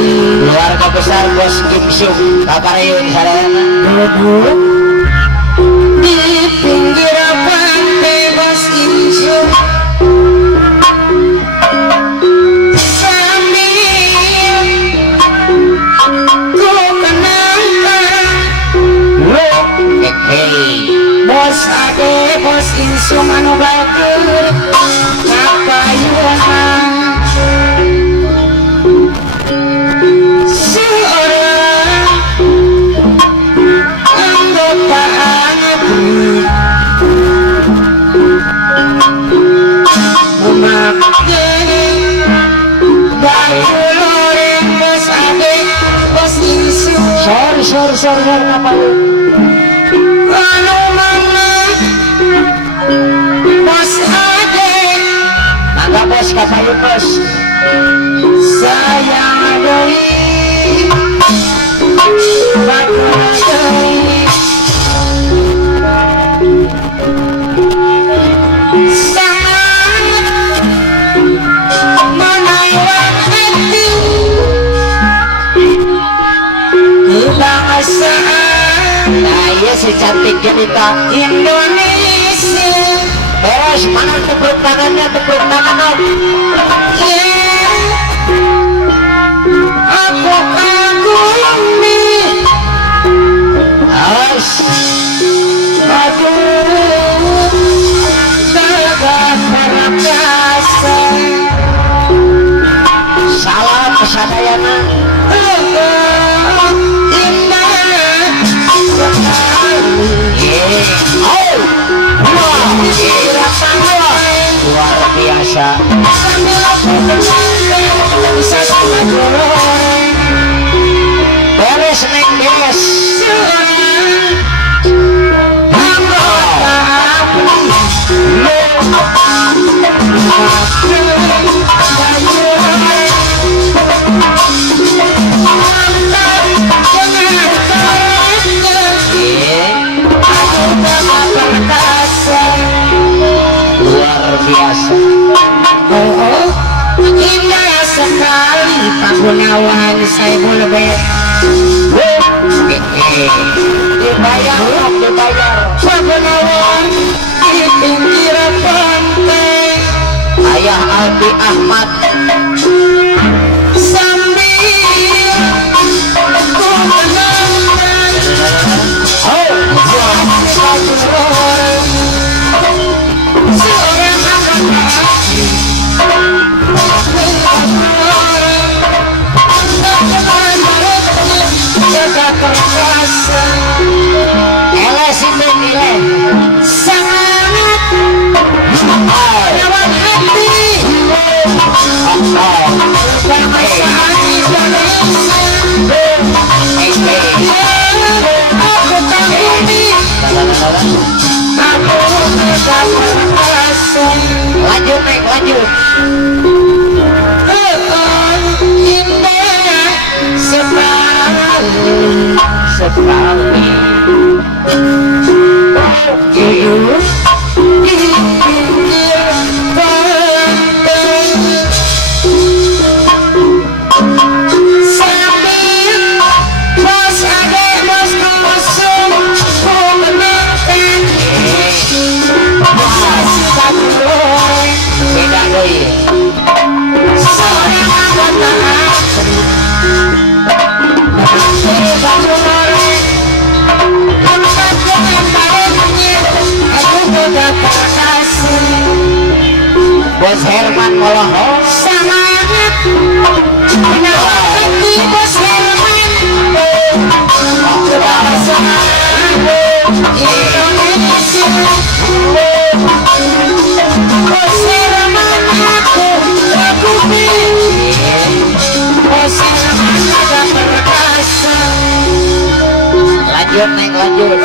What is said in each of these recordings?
Keluarga besar Bos Kimsung Kaparayun sarana di pinggir pantai Bos Kimsung sambil ku kenangkan Bos Ade Bos Kimsung anu batur kapayunan sorry apa lu anu mana Bos Ade mangga bos kapayu bos sayang adoi bakal adoi sangat menawan hati kebangsaan iya si cantik jelita Indonesia beres mana tepuk tangan aku kagumi harus aduh gagah perkasa salam kesadayana luar biasa beres neng beres luar biasa indah sekali Pak Gunawan Saiful Bed dibayar Pak Gunawan di pinggir pantai ayah Aldi Ahmad sambil ku menangkan seorang perkasa LSI menilai sangat merawat hati kebangsaan Indonesia aku kagumi aku gagah perkasa lanjut naik lanjut indah sekali hidup di pinggir pantai sambil Bos Herman Molohong semangat menawarkan Bos Herman bangsa Indonesia. Bos Herman aku Bos Herman ada perkasa. lanjut neng lanjut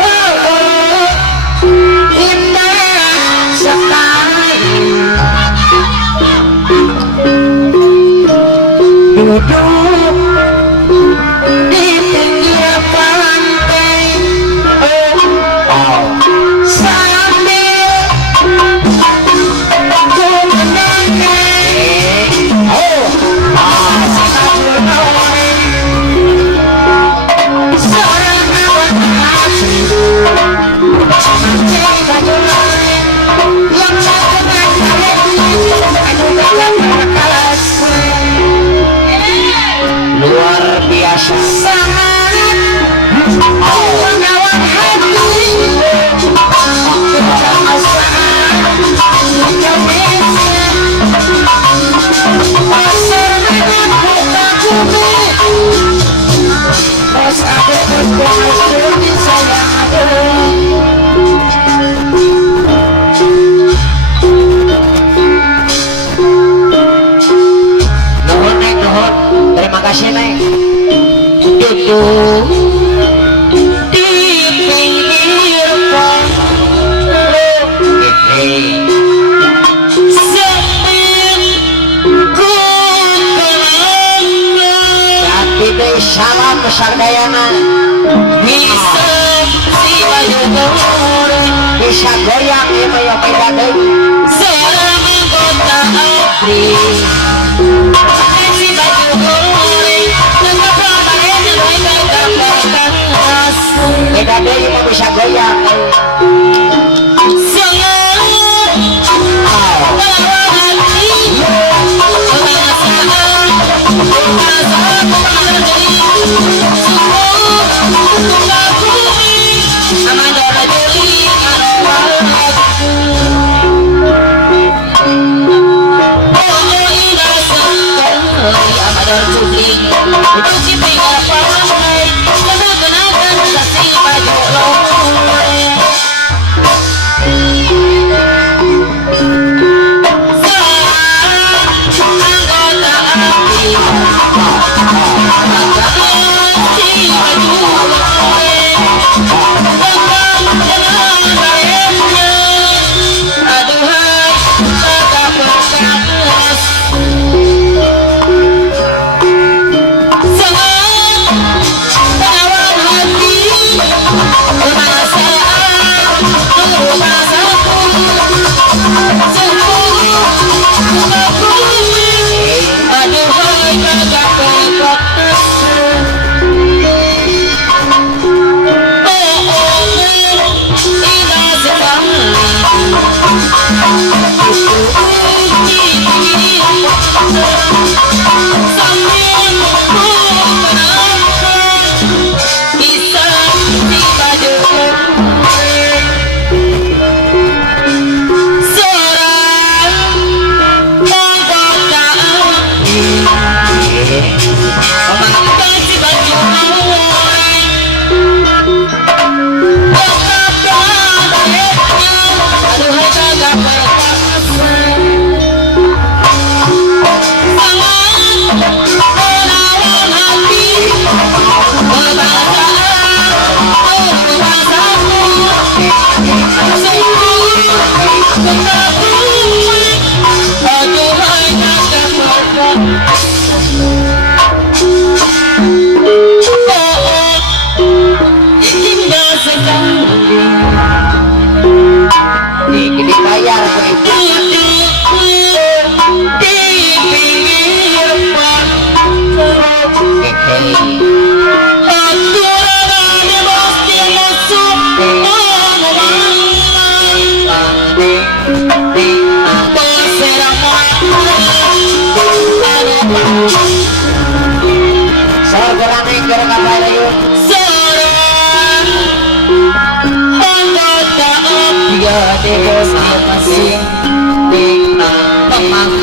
Indah sekali duduk di pinggir pantai sambil ku mendengar sangat menarik seorang awan hati memakai baju lain yang lakukan anu dalam perkasa. luar biasa Semangat menawan hati kebangsaan Indonesia. Pasar Herman kota bumi Bos Ade Bos di sayang ade. nuhun neng nuhun terima kasih neng duduk Di pinggir pantai sambil ku mendengar jadi deh salam kesardayana bisa si baju goreng bisa goyang ya maya beda deh seorang anggota ABRI si baju goreng dengan kabarnya mereka gambarkan rasa beda deh mau bisa goyang semangat melawan hati kebangsaan kebangsaan dibayar Dewasa masing pemangku